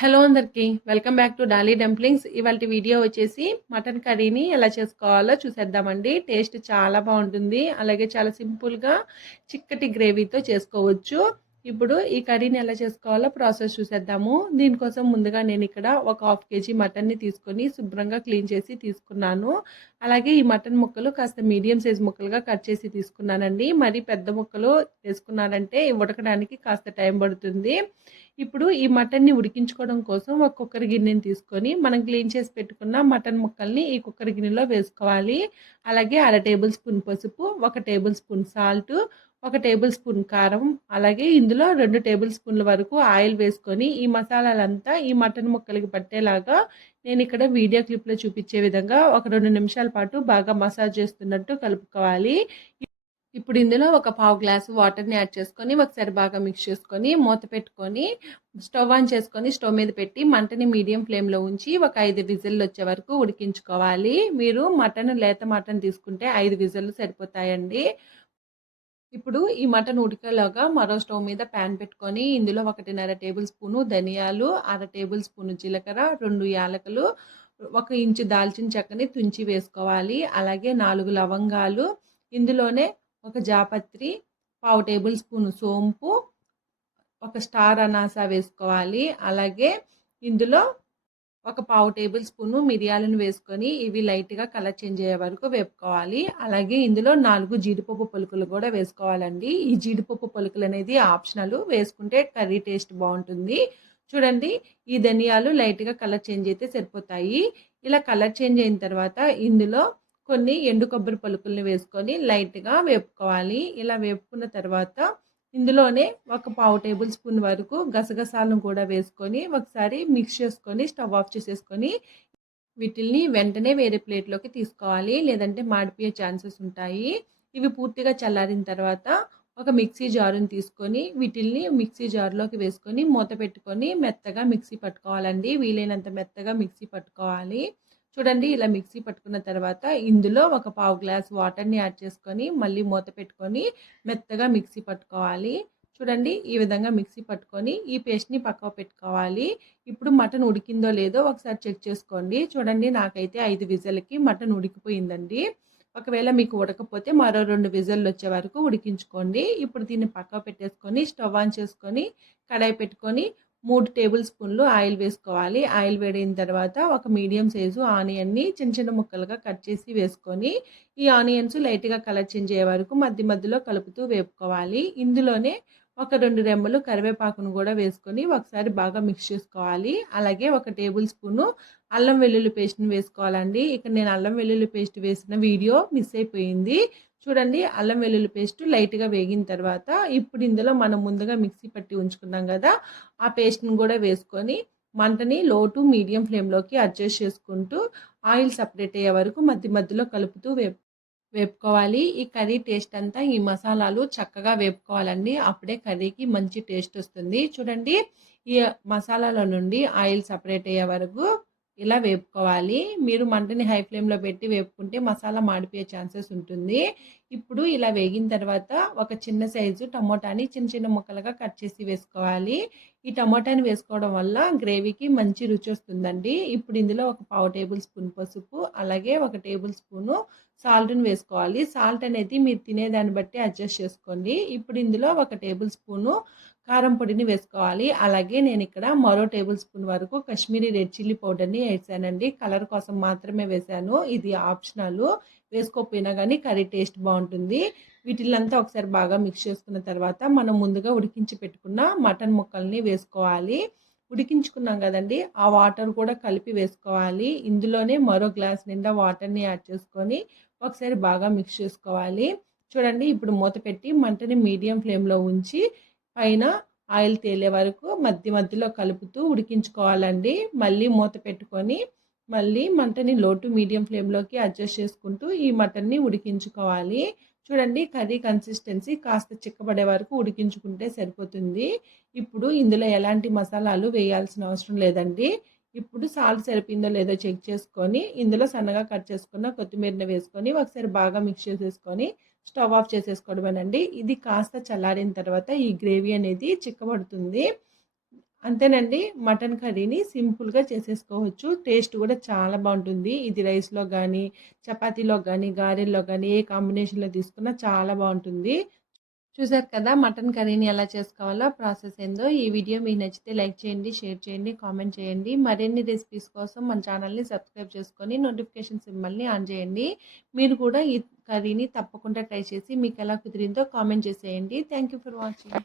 Hello అందరికి welcome back to Dolly dumplings. ఇవాళ video వచ్చేసి మటన్ కర్రీని ఎలా చేసుకోవాలో చూసేద్దామండి. టేస్ట్ చాలా బాగుంటుంది, అలాగే చాలా సింపుల్గా చిక్కటి గ్రేవీతో చేసుకోవచ్చు. ఇప్పుడు ఈ కర్రీని ఎలా చేసుకోవాలో ప్రాసెస్ చూసేద్దాము. దీనికోసం ముందుగా నేను ఇక్కడ ఒక హాఫ్ కేజీ మటన్ని తీసుకొని శుభ్రంగా క్లీన్ చేసి తీసుకున్నాను. అలాగే ఈ మటన్ ముక్కలు కాస్త మీడియం సైజ్ ముక్కలుగా కట్ చేసి తీసుకున్నానండి. మరి పెద్ద ముక్కలు వేసుకున్నారంటే ఉడకడానికి కాస్త టైం పడుతుంది. ఇప్పుడు ఈ మటన్ని ఉడికించుకోవడం కోసం ఒక కుక్కర్ గిన్నెని తీసుకొని మనం క్లీన్ చేసి పెట్టుకున్న మటన్ ముక్కల్ని ఈ కుక్కర్ గిన్నెలో వేసుకోవాలి. అలాగే 1/2 టేబుల్ స్పూన్ పసుపు, 1 table spoon salt, 1 table spoon కారం, అలాగే ఇందులో 2 టేబుల్ స్పూన్ల వరకు ఆయిల్ వేసుకొని ఈ మసాలాలంతా ఈ మటన్ ముక్కలకి పట్టేలాగా నేను ఇక్కడ వీడియో క్లిప్లో చూపించే విధంగా ఒక 2 నిమిషాల పాటు బాగా మసాజ్ చేస్తున్నట్టు కలుపుకోవాలి. ఇప్పుడు ఇందులో ఒక పావు గ్లాసు వాటర్ని యాడ్ చేసుకొని ఒకసారి బాగా మిక్స్ చేసుకొని మూత పెట్టుకొని స్టవ్ ఆన్ చేసుకొని స్టవ్ మీద పెట్టి మంటని మీడియం ఫ్లేమ్లో ఉంచి ఒక 5 విజిల్లు వచ్చే వరకు ఉడికించుకోవాలి. మీరు లేత మటన్ తీసుకుంటే 5 విజిల్లు సరిపోతాయండి. ఇప్పుడు ఈ మటన్ ఉడికేలాగా మరో స్టవ్ మీద ప్యాన్ పెట్టుకొని ఇందులో 1.5 టేబుల్ స్పూను ధనియాలు, 1/2 టేబుల్ స్పూను జీలకర్ర, 2 యాలకులు, 1 ఇంచు దాల్చిన చెక్కని తుంచి వేసుకోవాలి. అలాగే 4 లవంగాలు, ఇందులోనే ఒక జాపత్రి, పావు టేబుల్ స్పూన్ సోంపు, ఒక స్టార్ అనాస వేసుకోవాలి. అలాగే ఇందులో ఒక పావు టేబుల్ స్పూను మిరియాలను వేసుకొని ఇవి లైట్గా కలర్ చేంజ్ అయ్యే వరకు వేపుకోవాలి. అలాగే ఇందులో 4 జీడిపప్పు పలుకులు కూడా వేసుకోవాలండి. ఈ జీడిపప్పు పలుకులు అనేది ఆప్షనల్, వేసుకుంటే కర్రీ టేస్ట్ బాగుంటుంది. చూడండి, ఈ ధనియాలు లైట్గా కలర్ చేంజ్ అయితే సరిపోతాయి. ఇలా కలర్ చేంజ్ అయిన తర్వాత ఇందులో కొన్ని ఎండు కొబ్బరి పలుకుల్ని వేసుకొని లైట్గా వేపుకోవాలి. ఇలా వేపుకున్న తర్వాత ఇందులోనే ఒక పావు టేబుల్ స్పూన్ వరకు గసగసాలను కూడా వేసుకొని ఒకసారి మిక్స్ చేసుకొని స్టవ్ ఆఫ్ చేసేసుకొని వీటిల్ని వెంటనే వేరే ప్లేట్లోకి తీసుకోవాలి, లేదంటే మాడిపోయే ఛాన్సెస్ ఉంటాయి. ఇవి పూర్తిగా చల్లారిన తర్వాత ఒక మిక్సీ జారుని తీసుకొని వీటిల్ని మిక్సీ జార్లోకి వేసుకొని మూత పెట్టుకొని మెత్తగా మిక్సీ పట్టుకోవాలండి. వీలైనంత మెత్తగా మిక్సీ పట్టుకోవాలి. చూడండి, ఇలా మిక్సీ పట్టుకున్న తర్వాత ఇందులో ఒక పావు గ్లాస్ వాటర్ని యాడ్ చేసుకొని మళ్ళీ మూత పెట్టుకొని మెత్తగా మిక్సీ పట్టుకోవాలి. చూడండి, ఈ విధంగా మిక్సీ పట్టుకొని ఈ పేస్ట్ని పక్కకు పెట్టుకోవాలి. ఇప్పుడు మటన్ ఉడికిందో లేదో ఒకసారి చెక్ చేసుకోండి. చూడండి, నాకైతే 5 విజిల్కి మటన్ ఉడికిపోయిందండి. ఒకవేళ మీకు ఉడకపోతే మరో 2 విజిల్లు వచ్చే వరకు ఉడికించుకోండి. ఇప్పుడు దీన్ని పక్కకు పెట్టేసుకొని స్టవ్ ఆన్ చేసుకొని కడాయి పెట్టుకొని 3 టేబుల్ స్పూన్లు ఆయిల్ వేసుకోవాలి. ఆయిల్ వేడిన తర్వాత ఒక మీడియం సైజు ఆనియన్ని చిన్న చిన్న ముక్కలుగా కట్ చేసి వేసుకొని ఈ ఆనియన్స్ లైట్గా కలర్ చేంజ్ అయ్యే వరకు మధ్యలో కలుపుతూ వేపుకోవాలి. ఇందులోనే ఒక 2 రెమ్మలు కరివేపాకును కూడా వేసుకొని ఒకసారి బాగా మిక్స్ చేసుకోవాలి. అలాగే 1 టేబుల్ స్పూను అల్లం వెల్లుల్లి పేస్ట్ని వేసుకోవాలండి. ఇక్కడ నేను అల్లం వెల్లుల్లి పేస్ట్ వేసిన వీడియో మిస్ అయిపోయింది. చూడండి, అల్లం వెల్లుల్లి పేస్ట్ లైట్గా వేగిన తర్వాత ఇప్పుడు ఇందులో మనం ముందుగా మిక్సీ పట్టి ఉంచుకున్నాం కదా, ఆ పేస్ట్ని కూడా వేసుకొని మంటని లో టు మీడియం ఫ్లేమ్లోకి అడ్జస్ట్ చేసుకుంటూ ఆయిల్ సపరేట్ అయ్యే వరకు మధ్యలో కలుపుతూ వేపుకోవాలి. ఈ కర్రీ టేస్ట్ అంతా ఈ మసాలాలు చక్కగా వేపుకోవాలండి. అప్పుడే కర్రీకి మంచి టేస్ట్ వస్తుంది. చూడండి, ఈ మసాలాల నుండి ఆయిల్ సపరేట్ అయ్యే వరకు ఇలా వేపుకోవాలి. మీరు మంటని హై ఫ్లేమ్లో పెట్టి వేపుకుంటే మసాలా మాడిపోయే ఛాన్సెస్ ఉంటుంది. ఇప్పుడు ఇలా వేగిన తర్వాత ఒక చిన్న సైజు టమోటాని చిన్న చిన్న ముక్కలుగా కట్ చేసి వేసుకోవాలి. ఈ టమోటాని వేసుకోవడం వల్ల గ్రేవీకి మంచి రుచి వస్తుందండి. ఇప్పుడు ఇందులో ఒక పావు టేబుల్ స్పూన్ పసుపు, అలాగే 1 టేబుల్ స్పూను సాల్ట్ని వేసుకోవాలి. సాల్ట్ అనేది మీరు తినేదాన్ని బట్టి అడ్జస్ట్ చేసుకోండి. ఇప్పుడు ఇందులో 1 టేబుల్ స్పూను కారం పొడిని వేసుకోవాలి. అలాగే నేను ఇక్కడ మరో టేబుల్ స్పూన్ వరకు కాశ్మీరీ రెడ్ చిల్లీ పౌడర్ని వేసానండి. కలర్ కోసం మాత్రమే వేసాను, ఇది ఆప్షనల్, వేసుకోకపోయినా కానీ కర్రీ టేస్ట్ బాగుంటుంది. వీటిలంతా ఒకసారి బాగా మిక్స్ చేసుకున్న తర్వాత మనం ముందుగా ఉడికించి పెట్టుకున్న మటన్ ముక్కల్ని వేసుకోవాలి. ఉడికించుకున్నాం కదండి, ఆ వాటర్ కూడా కలిపి వేసుకోవాలి. ఇందులోనే మరో గ్లాస్ నిండా వాటర్ని యాడ్ చేసుకొని ఒకసారి బాగా మిక్స్ చేసుకోవాలి. చూడండి, ఇప్పుడు మూత పెట్టి మంటని మీడియం ఫ్లేమ్లో ఉంచి పైన ఆయిల్ తేలే వరకు మధ్యలో కలుపుతూ ఉడికించుకోవాలండి. మళ్ళీ మూత పెట్టుకొని మళ్ళీ మంటని లో టు మీడియం ఫ్లేమ్లోకి అడ్జస్ట్ చేసుకుంటూ ఈ మటన్ని ఉడికించుకోవాలి. చూడండి, కర్రీ కన్సిస్టెన్సీ కాస్త చిక్కబడే వరకు ఉడికించుకుంటే సరిపోతుంది. ఇప్పుడు ఇందులో ఎలాంటి మసాలాలు వేయాల్సిన అవసరం లేదండి. ఇప్పుడు సాల్ట్ సరిపోయిందో లేదో చెక్ చేసుకొని ఇందులో సన్నగా కట్ చేసుకున్న కొత్తిమీరని వేసుకొని ఒకసారి బాగా మిక్స్ చేసేసుకొని స్టవ్ ఆఫ్ చేసేసుకోవడమేనండి. ఇది కాస్త చల్లారిన తర్వాత ఈ గ్రేవీ అనేది చిక్కబడుతుంది. అంతేనండి. మటన్ కర్రీని సింపుల్‌గా చేసేసుకోవచ్చు. టేస్ట్ కూడా చాలా బావుంటుంది. ఇది రైస్‌లో గానీ, చపాతీలో గానీ, గారెల్లో గానీ ఏ కాంబినేషన్‌లో తీసుకున్నా చాలా బావుంటుంది. చూసారు కదా! మటన్ కర్రీని ఎలా చేసుకోవాలో ప్రాసెస్ ఏందో. ఈ వీడియో మీకు నచ్చితే లైక్ చేయండి, షేర్ చేయండి, కామెంట్ చేయండి. మరిన్ని రెసిపీస్ కోసం మన ఛానల్‌ని సబ్స్క్రైబ్ చేసుకొని నోటిఫికేషన్ సింబల్‌ని ఆన్ చేయండి. మీరు కూడా ఈ కర్రీని తప్పకుండా ట్రై చేసి మీకెలా కుదిరిందో కామెంట్ చేసేయండి. Thank you for watching.